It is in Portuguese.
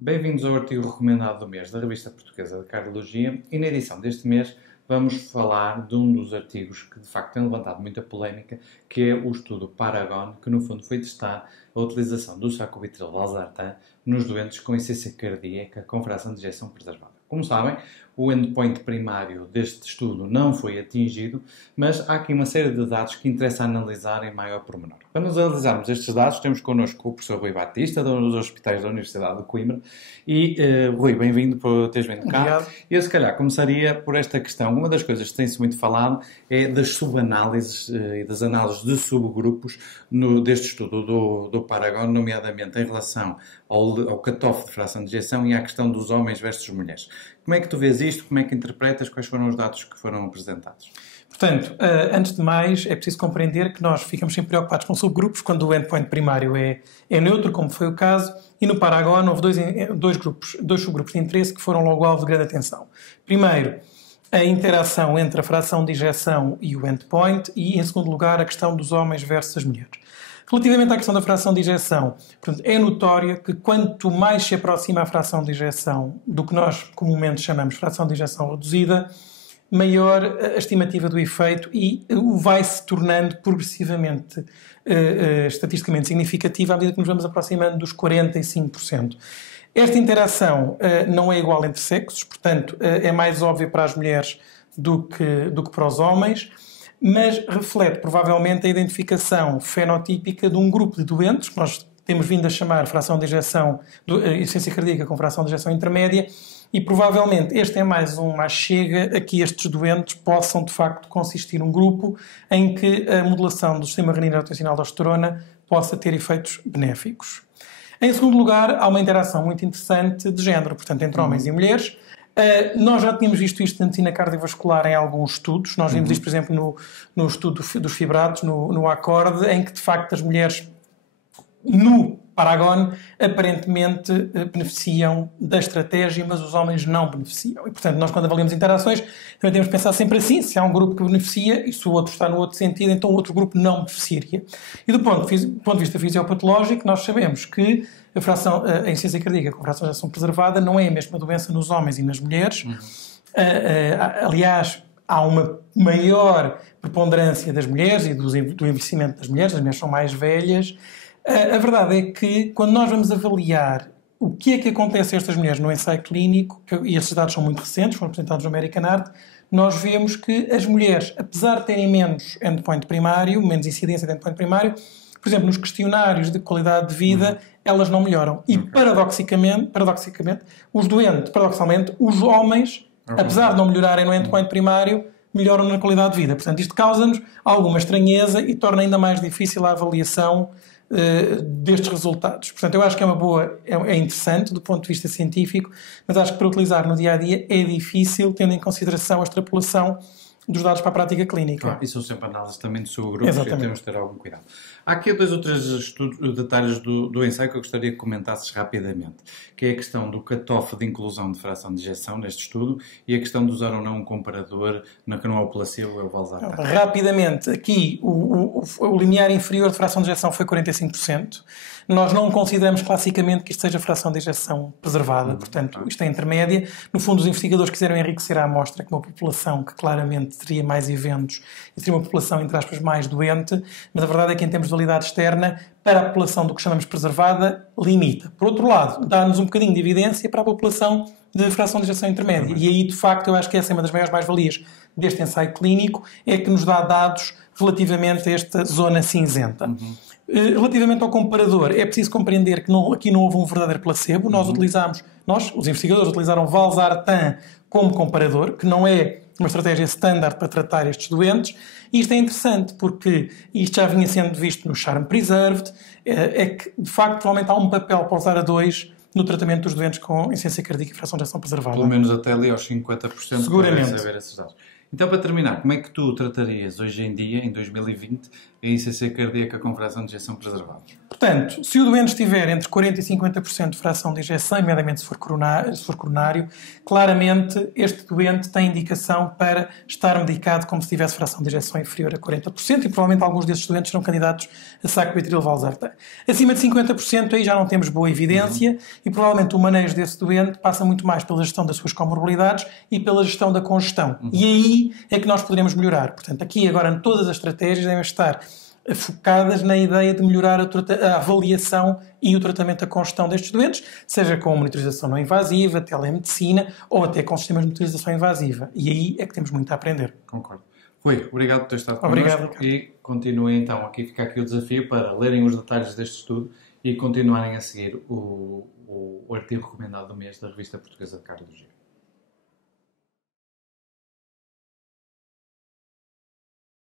Bem-vindos ao artigo recomendado do mês da Revista Portuguesa de Cardiologia e na edição deste mês vamos falar de um dos artigos que de facto tem levantado muita polémica, que é o estudo Paragon, que no fundo foi testar a utilização do sacubitril valsartan nos doentes com insuficiência cardíaca com fração de ejeção preservada. Como sabem, o endpoint primário deste estudo não foi atingido, mas há aqui uma série de dados que interessa analisar em maior pormenor. Para nos analisarmos estes dados, temos connosco o professor Rui Batista, dos Hospitais da Universidade de Coimbra. E, Rui, bem-vindo por teres vindo cá. Obrigado. Eu, se calhar, começaria por esta questão. Uma das coisas que tem-se muito falado é das subanálises e das análises de subgrupos deste estudo do Paragon, nomeadamente em relação ao cutoff de fração de ejeção e à questão dos homens versus mulheres. Como é que tu vês isto? Como é que interpretas? Quais foram os dados que foram apresentados? Portanto, antes de mais, é preciso compreender que nós ficamos sempre preocupados com subgrupos quando o endpoint primário é neutro, como foi o caso, e no Paragon houve dois subgrupos de interesse que foram logo alvo de grande atenção. Primeiro, a interação entre a fração de ejeção e o endpoint e, em segundo lugar, a questão dos homens versus as mulheres. Relativamente à questão da fração de ejeção, portanto, é notório que quanto mais se aproxima a fração de ejeção do que nós comumente chamamos fração de ejeção reduzida, maior a estimativa do efeito e vai se tornando progressivamente estatisticamente significativa à medida que nos vamos aproximando dos 45%. Esta interação não é igual entre sexos, portanto, é mais óbvia para as mulheres do que para os homens, mas reflete provavelmente a identificação fenotípica de um grupo de doentes, que nós temos vindo a chamar fração de ejeção, insuficiência cardíaca com fração de ejeção intermédia, e provavelmente este é mais uma chega a que estes doentes possam de facto consistir num grupo em que a modulação do sistema renina-angiotensina aldosterona possa ter efeitos benéficos. Em segundo lugar, há uma interação muito interessante de género, portanto, entre homens e mulheres. Nós já tínhamos visto isto na medicina cardiovascular em alguns estudos. Nós vimos isto, por exemplo, no estudo dos fibrados, no ACCORD, em que, de facto, as mulheres, no Paragon, aparentemente beneficiam da estratégia, mas os homens não beneficiam. E, portanto, nós, quando avaliamos interações, também temos que pensar sempre assim: se há um grupo que beneficia e se o outro está no outro sentido, então o outro grupo não beneficiaria. E do ponto de vista fisiopatológico, nós sabemos que a insuficiência cardíaca com fração de ejeção preservada não é a mesma doença nos homens e nas mulheres. Aliás, há uma maior preponderância das mulheres e do envelhecimento das mulheres. As mulheres são mais velhas. A verdade é que, quando nós vamos avaliar o que é que acontece a estas mulheres no ensaio clínico, e estes dados são muito recentes, foram apresentados no American Heart, nós vemos que as mulheres, apesar de terem menos endpoint primário, menos incidência de endpoint primário, por exemplo, nos questionários de qualidade de vida, elas não melhoram. E, paradoxalmente, os homens, apesar de não melhorarem no endpoint primário, melhoram na qualidade de vida. Portanto, isto causa-nos alguma estranheza e torna ainda mais difícil a avaliação destes resultados. Portanto, eu acho que é interessante do ponto de vista científico, mas acho que para utilizar no dia-a-dia é difícil, tendo em consideração a extrapolação dos dados para a prática clínica. E são sempre análises também de subgrupos e temos de ter algum cuidado. Há aqui dois ou três detalhes do ensaio que eu gostaria que comentasses rapidamente, que é a questão do cutoff de inclusão de fração de ejeção neste estudo e a questão de usar ou não um comparador que não é o placebo, é o valsartan. Rapidamente, aqui o limiar inferior de fração de ejeção foi 45%. Nós não consideramos classicamente que isto seja fração de ejeção preservada, portanto, isto é intermédia. No fundo, os investigadores quiseram enriquecer a amostra com uma população que claramente teria mais eventos e seria uma população, entre aspas, mais doente, mas a verdade é que, em termos de validade externa, para a população do que chamamos preservada, limita. Por outro lado, dá-nos um bocadinho de evidência para a população de fração de ejeção intermédia. E aí, de facto, eu acho que essa é uma das maiores mais-valias deste ensaio clínico, é que nos dá dados relativamente a esta zona cinzenta. Relativamente ao comparador, é preciso compreender que aqui não houve um verdadeiro placebo. Os investigadores utilizaram valsartan como comparador, que não é uma estratégia standard para tratar estes doentes. E isto é interessante porque isto já vinha sendo visto no Charm Preserved, é que, de facto, provavelmente há um papel para usar a 2 no tratamento dos doentes com insuficiência cardíaca e fração de ejeção preservada. Pelo menos até ali aos 50%. Seguramente. Para saber esses dados. Então, para terminar, como é que tu tratarias hoje em dia, em 2020, a ICC cardíaca com fração de ejeção preservada. Portanto, se o doente estiver entre 40% e 50% de fração de ejeção, nomeadamente se for coronário, claramente este doente tem indicação para estar medicado como se tivesse fração de ejeção inferior a 40% e provavelmente alguns desses doentes serão candidatos a sacubitril/valsartan. Acima de 50% aí já não temos boa evidência e provavelmente o manejo desse doente passa muito mais pela gestão das suas comorbilidades e pela gestão da congestão. E aí é que nós poderemos melhorar. Portanto, aqui agora todas as estratégias devem estar focadas na ideia de melhorar a avaliação e o tratamento da congestão destes doentes, seja com monitorização não invasiva, telemedicina ou até com sistemas de monitorização invasiva. E aí é que temos muito a aprender. Concordo. Obrigado por ter estado Obrigado, connosco e continuem então, fica aqui o desafio para lerem os detalhes deste estudo e continuarem a seguir o artigo recomendado do mês da Revista Portuguesa de Cardiologia.